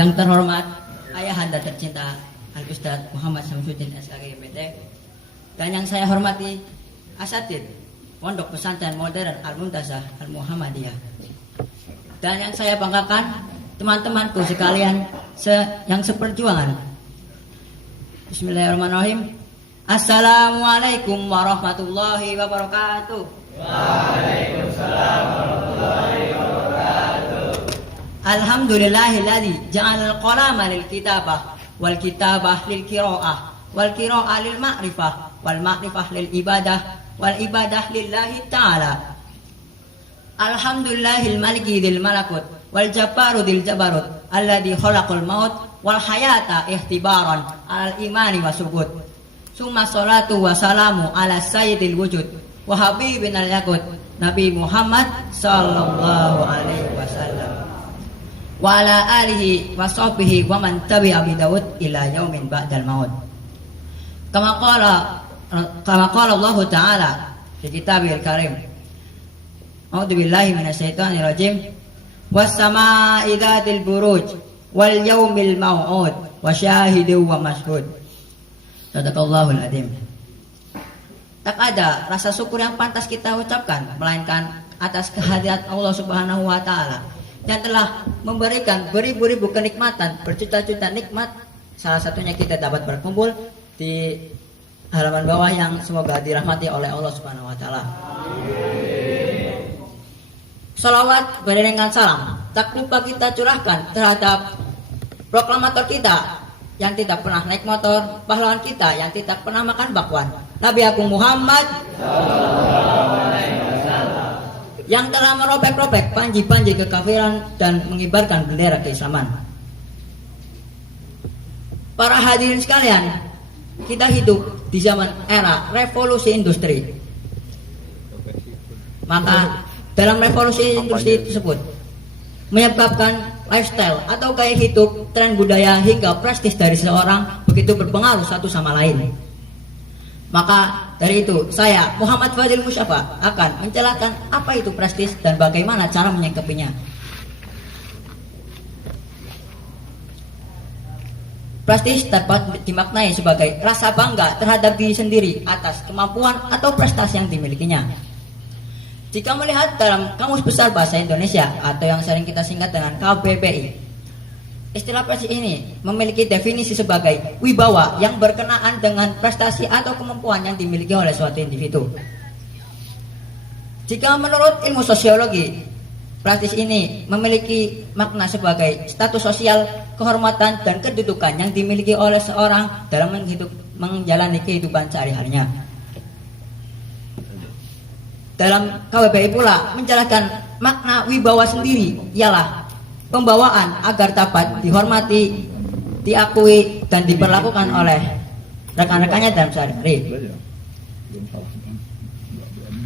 Yang terhormat Ayahanda tercinta Al-Ustadz Muhammad Syamsuddin SKGMT, dan yang saya hormati Asatid Pondok Pesantren Modern Al-Muntazah Al-Muhammadiyah, dan yang saya banggakan teman-temanku sekalian yang seperjuangan. Bismillahirrahmanirrahim. Assalamualaikum warahmatullahi wabarakatuh. Waalaikumsalam warahmatullahi wabarakatuh. Alhamdulillahilladzi ja'ala al-qalama lil kitabah wal kitabah lil qiraah wal qiraah lil ma'rifah wal ma'rifah lil ibadah wal ibadah lillahi ta'ala. Alhamdulillahil maliki dzil malakut wal jabbaru dzil jabarut alladzi khalaqal maut wal hayata ihtibaran al imani wasubut. Summa salatu wa salamu ala sayyidil wujud wa habibinal yakut Nabi Muhammad sallallahu alaihi wasallam wa ala alihi wa sahbihi wa man tabi'a bidawud ila yaumin ba'dal maut. Kama qala Allah Ta'ala fi kitabil karim. A'udzu billahi minasyaitonir rajim. Was samaa'i dzatil buruj wal yaumil mau'ud wa syahidin wa mashhud. Sadaqallahul adzim. Tak ada rasa syukur yang pantas kita ucapkan melainkan atas kehadirat Allah Subhanahu wa taala yang telah memberikan beribu-ribu kenikmatan, berjuta-juta nikmat. Salah satunya kita dapat berkumpul di halaman bawah yang semoga dirahmati oleh Allah Subhanahu wa taala. Salawat beriringan salam tak lupa kita curahkan terhadap proklamator kita yang tidak pernah naik motor, pahlawan kita yang tidak pernah makan bakwan, Nabi Agung Muhammad yang telah merobek-robek panji-panji kekafiran dan mengibarkan bendera keislaman. Para hadirin sekalian, kita hidup di zaman era revolusi industri. Maka dalam revolusi industri tersebut menyebabkan lifestyle atau gaya hidup, tren budaya hingga prestis dari seseorang begitu berpengaruh satu sama lain. Maka dari itu saya Muhammad Fadil Musyafa akan menjelaskan apa itu prestis dan bagaimana cara menyikapinya. Prestis dapat dimaknai sebagai rasa bangga terhadap diri sendiri atas kemampuan atau prestasi yang dimilikinya. Jika melihat dalam Kamus Besar Bahasa Indonesia atau yang sering kita singkat dengan KBBI, istilah prestis ini memiliki definisi sebagai wibawa yang berkenaan dengan prestasi atau kemampuan yang dimiliki oleh suatu individu. Jika menurut ilmu sosiologi, prestis ini memiliki makna sebagai status sosial, kehormatan, dan kedudukan yang dimiliki oleh seorang dalam menjalani kehidupan sehari-harinya. Dalam KBBI pula menjelaskan makna wibawa sendiri ialah pembawaan agar dapat dihormati, diakui, dan diperlakukan oleh rekan-rekannya dalam sehari-hari.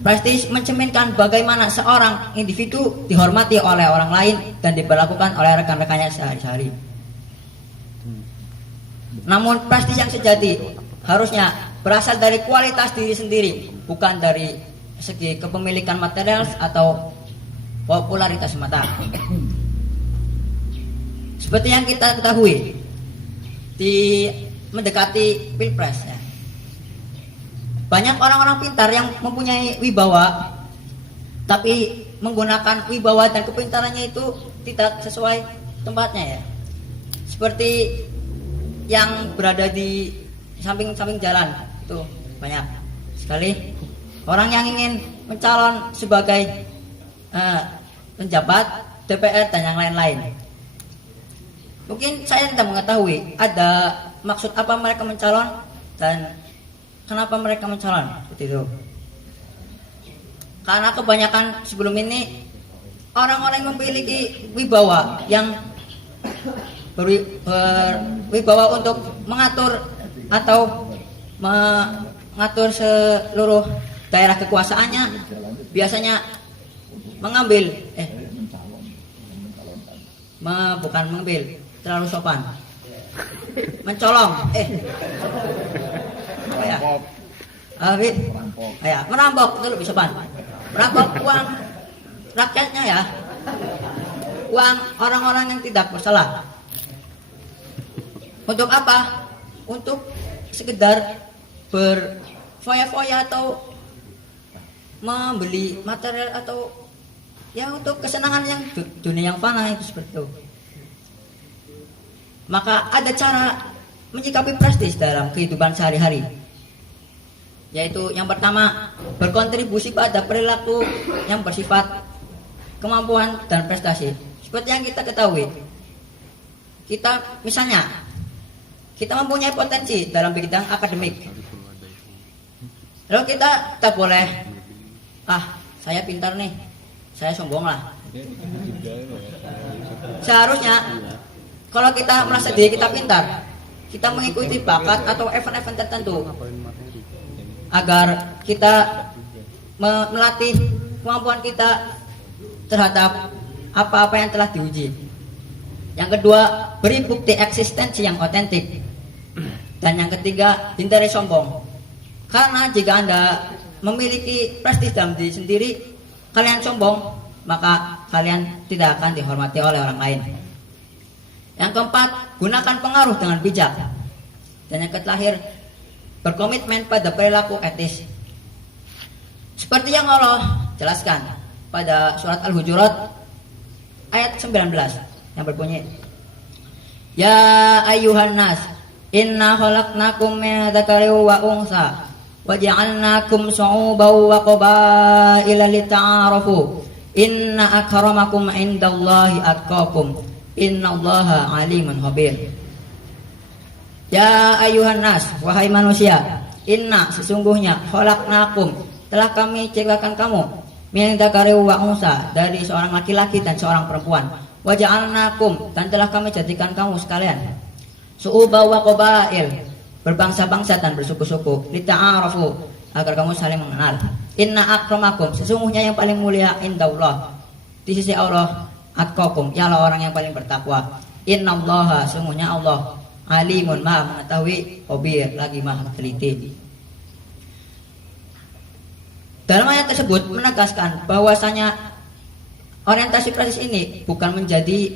Prestis mencerminkan bagaimana seorang individu dihormati oleh orang lain dan diperlakukan oleh rekan-rekannya sehari-hari. Namun prestis yang sejati harusnya berasal dari kualitas diri sendiri, bukan dari segi kepemilikan material atau popularitas semata. Seperti yang kita ketahui, di mendekati Pilpres ya, banyak orang-orang pintar yang mempunyai wibawa, tapi menggunakan wibawa dan kepintarannya itu tidak sesuai tempatnya ya. Seperti yang berada di samping-samping jalan itu banyak sekali orang yang ingin mencalon sebagai penjabat DPR dan yang lain-lain. Mungkin saya tidak mengetahui ada maksud apa mereka mencalon dan kenapa mereka mencalon seperti itu. Karena kebanyakan sebelum ini orang-orang yang memiliki wibawa yang berwibawa untuk mengatur atau mengatur seluruh daerah kekuasaannya biasanya mengambil bukan mengambil, terlalu sopan, mencolong merampok itu lebih sopan, merampok uang rakyatnya ya, uang orang-orang yang tidak bersalah. Untuk apa? Untuk sekedar berfoya-foya atau membeli material atau ya untuk kesenangan yang dunia yang fana itu seperti itu. Maka ada cara menyikapi prestis dalam kehidupan sehari-hari. Yaitu yang pertama, berkontribusi pada perilaku yang bersifat kemampuan dan prestasi. Seperti yang kita ketahui, kita misalnya kita mempunyai potensi dalam bidang akademik. Lalu kita tak boleh, saya pintar nih, saya sombong lah. Seharusnya kalau kita merasa diri kita pintar, kita mengikuti bakat atau event-event tertentu agar kita melatih kemampuan kita terhadap apa-apa yang telah diuji. Yang kedua, beri bukti eksistensi yang otentik. Dan yang ketiga, hindari sombong. Karena jika Anda memiliki prestis dalam diri sendiri, kalian sombong, maka kalian tidak akan dihormati oleh orang lain. Yang keempat, gunakan pengaruh dengan bijak. Dan yang terakhir, berkomitmen pada perilaku etis. Seperti yang Allah jelaskan pada surat Al-Hujurat ayat 19 yang berbunyi, Ya ayyuhan nas, inna khalaqnakum min dzakarin wa unsa wa ja'alnakum syu'uban wa qabaila lita'arafu. Inna akramakum indallahi atqakum. Innallaha alimun khabir. Ya ayuhan nas, wahai manusia, inna sesungguhnya khalaqnakum telah kami ciptakan kamu min dzakarin wa unsa dari seorang laki-laki dan seorang perempuan. Wa ja'alnakum dan telah kami jadikan kamu sekalian syu'uban wa qabail, berbangsa-bangsa dan bersuku-suku, lita'arafu agar kamu saling mengenal. Inna akramakum sesungguhnya yang paling mulia indallah di sisi Allah atqakum ialah orang yang paling bertakwa. Innallaha sesungguhnya Allah alimun maha mengetahui, khabir lagi maha teliti. Dalam ayat tersebut menegaskan bahwasanya orientasi prestis ini bukan menjadi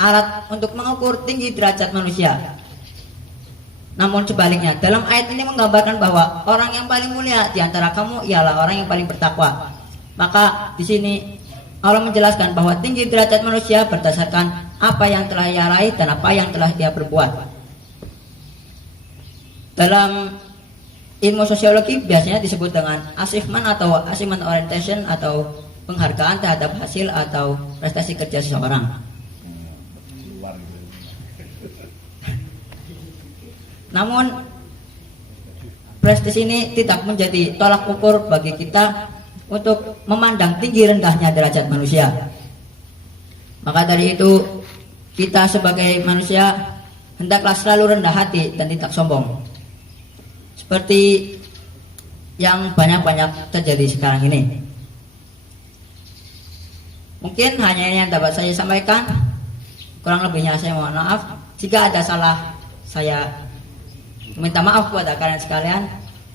alat untuk mengukur tinggi derajat manusia. Namun sebaliknya, dalam ayat ini menggambarkan bahwa orang yang paling mulia di antara kamu ialah orang yang paling bertakwa. Maka di sini Allah menjelaskan bahwa tinggi derajat manusia berdasarkan apa yang telah ia raih dan apa yang telah ia berbuat. Dalam ilmu sosiologi biasanya disebut dengan achievement atau achievement orientation atau penghargaan terhadap hasil atau prestasi kerja seseorang. Namun prestis ini tidak menjadi tolak ukur bagi kita untuk memandang tinggi rendahnya derajat manusia. Maka dari itu kita sebagai manusia hendaklah selalu rendah hati dan tidak sombong, seperti yang banyak-banyak terjadi sekarang ini. Mungkin hanya ini yang dapat saya sampaikan. Kurang lebihnya saya mohon maaf. Jika ada salah, saya minta maaf kepada kalian sekalian.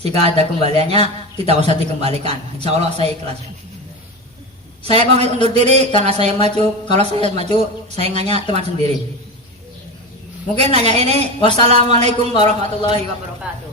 Jika ada kembaliannya, tidak usah dikembalikan. Insya Allah saya ikhlas. Saya pamit undur diri karena saya maju. Kalau saya maju, saingannya teman sendiri. Mungkin hanya ini. Wassalamualaikum warahmatullahi wabarakatuh.